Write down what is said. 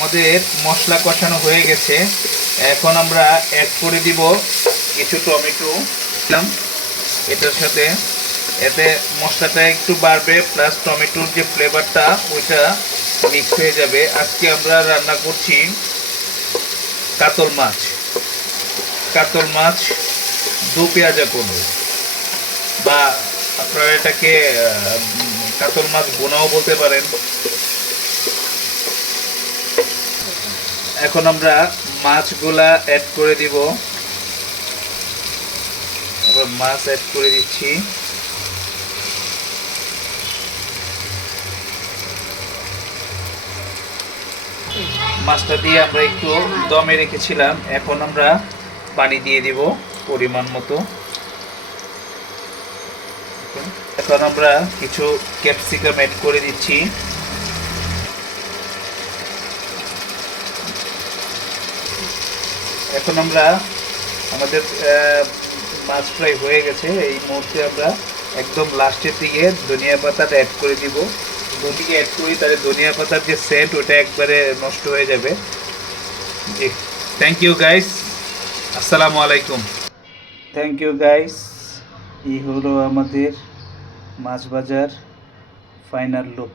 আমাদের মশলা কষানো হয়ে গেছে। এখন আমরা অ্যাড করে দিব কিছু টমেটো দিলাম এটার সাথে, এতে মশলাটা একটু বাড়বে, প্লাস টমেটোর যে ফ্লেভারটা ওইটা মিক্স হয়ে যাবে। আজকে আমরা রান্না করছি কাতল মাছ। কাতল মাছ দু পেঁয়াজা করব, বা আপনারা এটাকে কাতল মাছ বোনাও বলতে পারেন। এখন আমরা মাছগুলা অ্যাড করে দিব। আবার মাছ অ্যাড করে দিচ্ছি। মাছটা দিয়ে আমরা একটু দমে রেখেছিলাম, এখন আমরা পানি দিয়ে দিব পরিমাণ মতো। এখন আমরা কিছু ক্যাপসিকাম অ্যাড করে দিচ্ছি। এখন আমরা আমাদের মাছ ফ্রাই হয়ে গেছে, এই মুহূর্তে আমরা একদম লাস্টের দিকে ধনিয়া পাতাটা অ্যাড করে দিব। যদি অ্যাড করি তাহলে ধনিয়া পাতার যে সেন্ট ওটা একবারে নষ্ট হয়ে যাবে। জি, থ্যাংক ইউ গাইস, আসসালামু আলাইকুম। থ্যাংক ইউ গাইস, এই হলো আমাদের মাছ ভাজার ফাইনাল লুক।